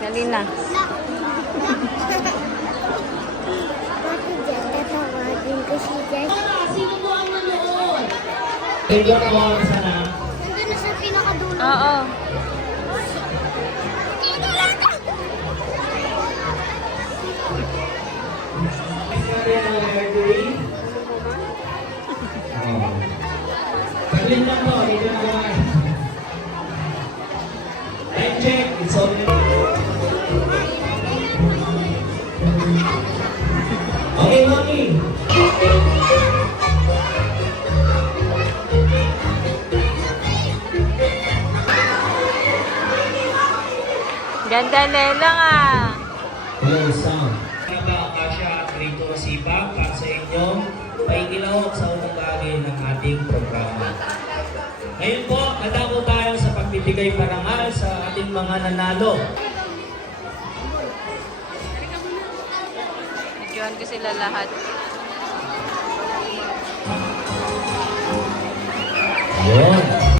Dali na. Tatawagin ko si Jess. Sino po ang manood? Ito po, sana. Nandun na sa pinakadulo. Oo. Saglit lang po, dito na naman. Time check, it's only... Okay, Mami. Ganda Lelang ah. Hello, sound. Mga Akasha at Rito Masipag, para sa inyo, paikilahok sa unang bahagi ng ating programa. Ngayon po, nadako tayo sa pagbibigay parangal sa ating mga nanalo. Videoan ko sila lahat. Yun.